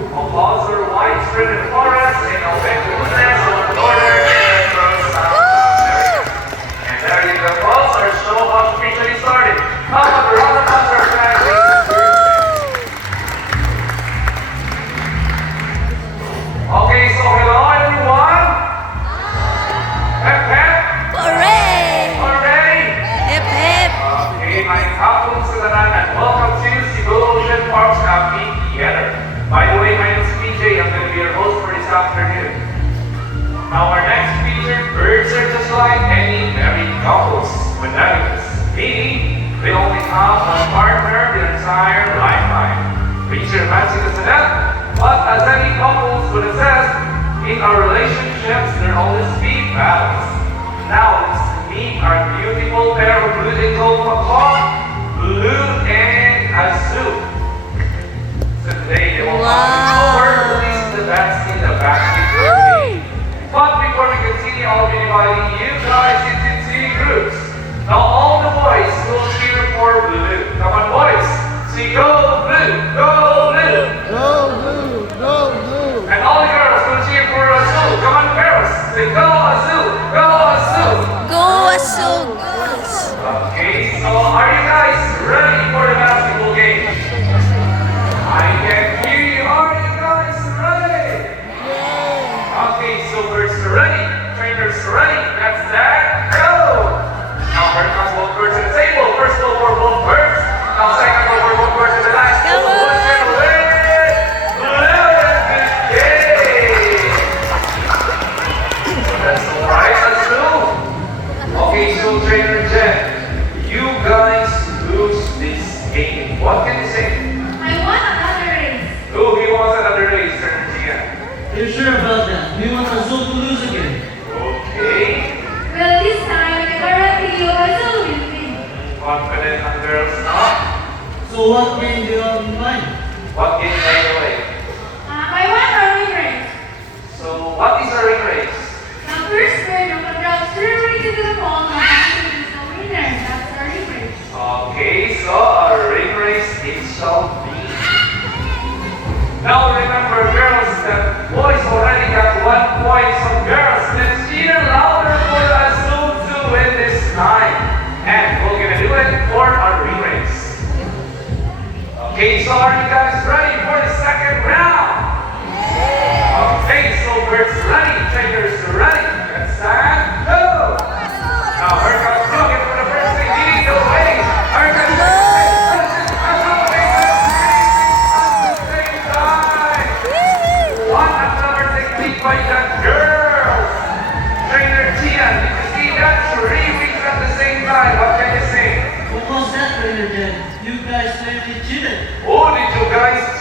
Applause are widespread in forests in ubiquitous of northern and South America. And there you go, folks. Our show has officially started. How about the round of applause for our fans? Okay, so hello everyone. Hep hep. Hooray! Hooray! Hip hip! Okay, my kapung Sudanan and welcome to Cebu Ocean Parks Happy Theater. By the way, my name is PJ. I'm going to be your host for this afternoon. Now, our next feature, birds are just like any married couples. Monogamous, meaning they only have one partner their entire lifetime. Pretty romantic, isn't it? But as any couples would attest, in our relationships, there always be battles. Now, let's meet our beautiful pair of blue and gold macaw, Blue and Azul. So today they will release the best in the basket for me. But before we continue, I'll be dividing you guys into two groups. Now all the boys will cheer for Blue. Come on boys, say go Blue, go Blue. Go blue, go blue. And all the girls will cheer for Azul. Come on girls, say go Azul, go Azul. Go Azul! Okay, so are you guys ready for the basketball game? I can hear you. Are you guys ready? Okay, so birds are ready. Trainers are ready. That's that. Go! Now here comes both birds to the table. First ball for both birds. Now second ball for both birds to the last ball. Come on. Who's gonna win? Yay! That's alright, let's go. Okay, so Trainer Jen, you guys lose this game. What can you say? I want another race. Oh, he wants another race, Trainer Jen. You sure about that? We want Azul to lose again. Okay. Well, this time I can guarantee you Azul will win. Confident on girls now. So what game do you have in mind? What game by the way? I want a ring race. So what is a ring race? The first bird who can drop 3 rings into the ball will is the winner. That's a ring race. Okay, so a ring race it shall be. Now remember girls that boys already got 1 point. So girls, let's cheer louder for Azul to win this time. And we're gonna do it for our ring race. Okay, so are you guys ready for the second round? Okay, so birds ready, trainers ready. Let's stand, go! Now here comes Logan for the first thing. Leading the way. Here comes Azul at the same time. What a clever technique by the girls. Trainer Tian, did you see that? 3 rings at the same time. What can you say? What was that, Trainer Jen? You guys clearly cheated. Oh, did you guys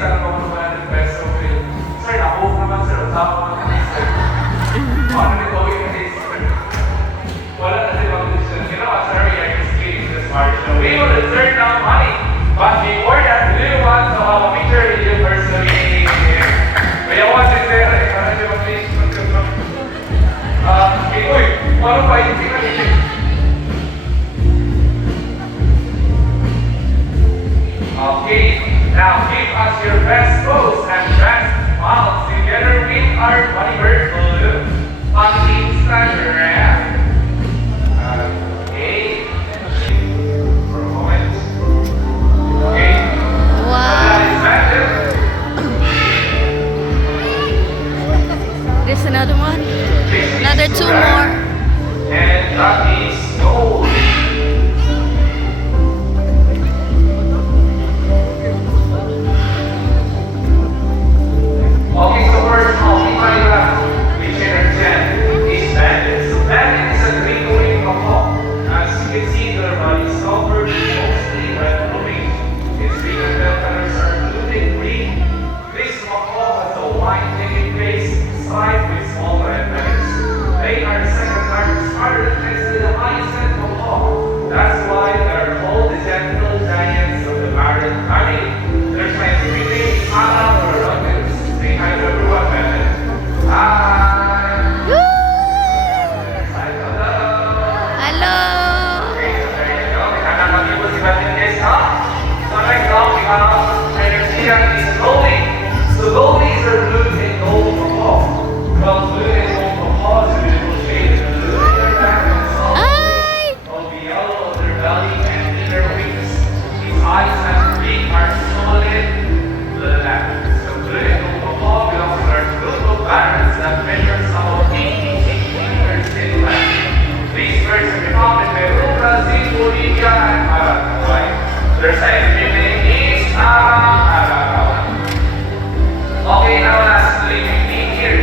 sana po ng 100 peso. Sir, nakuha naman sir. Tama naman kami sir. Ano ni Chloe kasi sir? Wala na si competition. You know what, sir? We are just kidding this part. So we will return now money. But before that, do you want to have a picture with you personally? Kaya want it there. Para niyo mag-please. Uy, paano pa yung tingnan niyo? Okay, now give us your best pose and best smile together with our funny bird balloon on Instagram. Okay. For a moment. Okay. Wow. That is magic. There's another one. This is Another two red. more. And that is gold. Okay, so first, my which energy is bandits. Bandit is a green wing of hope. As you can see, their body is covered mostly red plumage. Its wing and tail colors are blue and green. This macaw has a white naked face, striped with small red feathers. They are the second largest bird next to the hyacinth macaw. That's why they are called the gentle giants of the marine family. Their scientific name is Hana or Rockets. Say hi to everyone, man. Hi. Woo! Hi, hello. Hello. Okay, so there you go. Nakakatibo si Batin guys, ha? So next up, we have energy is Goldie. So Goldies are blue and gold macaw. Well, blue and gold macaw is a beautiful shade. Blue in their back and soft. Hi. Of the yellow of their belly and in their wings. Its eyes and beak are solid black. So blue and gold macaw belongs to our group of parrots that measure about 80 centimeters in length. These birds can be found in Peru, Brazil, Bolivia, and Paraguay. Their scientific name is Arang. Okay, now lastly, we see here.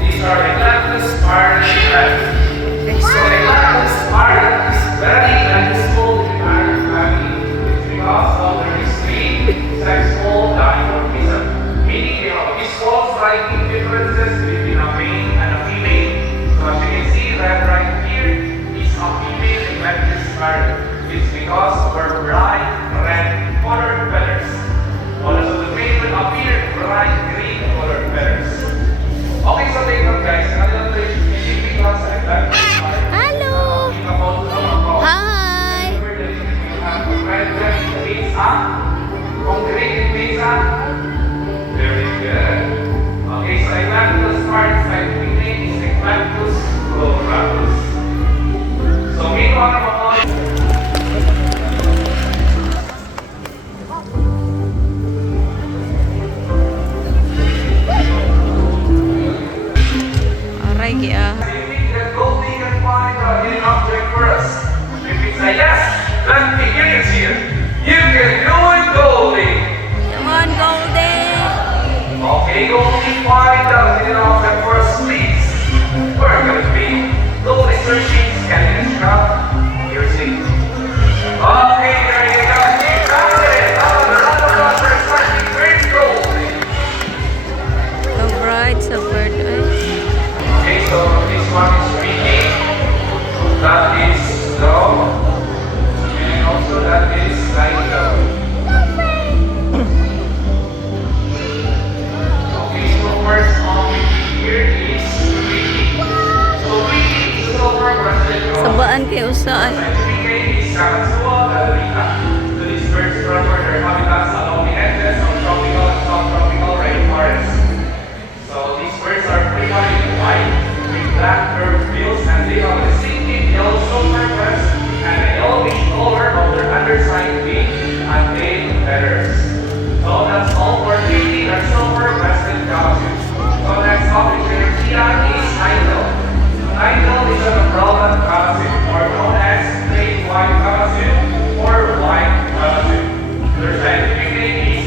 These are Eclectus parrot rabbits. So Eclectus parrot is very useful in our family. It's because of their extreme sexual dimorphism, meaning they have visual striking differences between a male and a female. So as you can see, that right here is a female Eclectus parrot. It's because of her bright red colored feathers. While the male will appear bright green colored feathers. Okay, so take note guys, kanilang specific lang sa Eclectus parrot. Hello. Hi. Concrete pizza. Very good. Okay, so Eclectus part, scientific name is Eclectus coloratus. So meanwhile, mga Aray, kaya. do you think that Goldie can find a hidden object for us? If we say yes, let me hear it here. You can do it, Goldie. Come on, Golden. Okay, Goldie, find the hidden object for us, please. Where could it be? Goldie searching, scanning his crowd. Here's it. Okay, there you go. You found it. Oh, the round are searching. Where's Goldie? So bright, so bright. Okay, so this one is speaking. That is low. And also that is light low. Okay, so first here is Ricky. So Ricky is a silver breasted crow. Sabaan kayo sa Scientific name is Sakatsua gallerita. So these birds prefer their habitats along the edges of tropical and subtropical rainforests. So these birds are pretty much white with black curved bills and they have a distinctive yellow silver crest and a yellowish color of their underside wing and tail feathers. So that's all for Ricky, our silver crested cockatoos. So next up is is Nigel. Nigel is an umbrella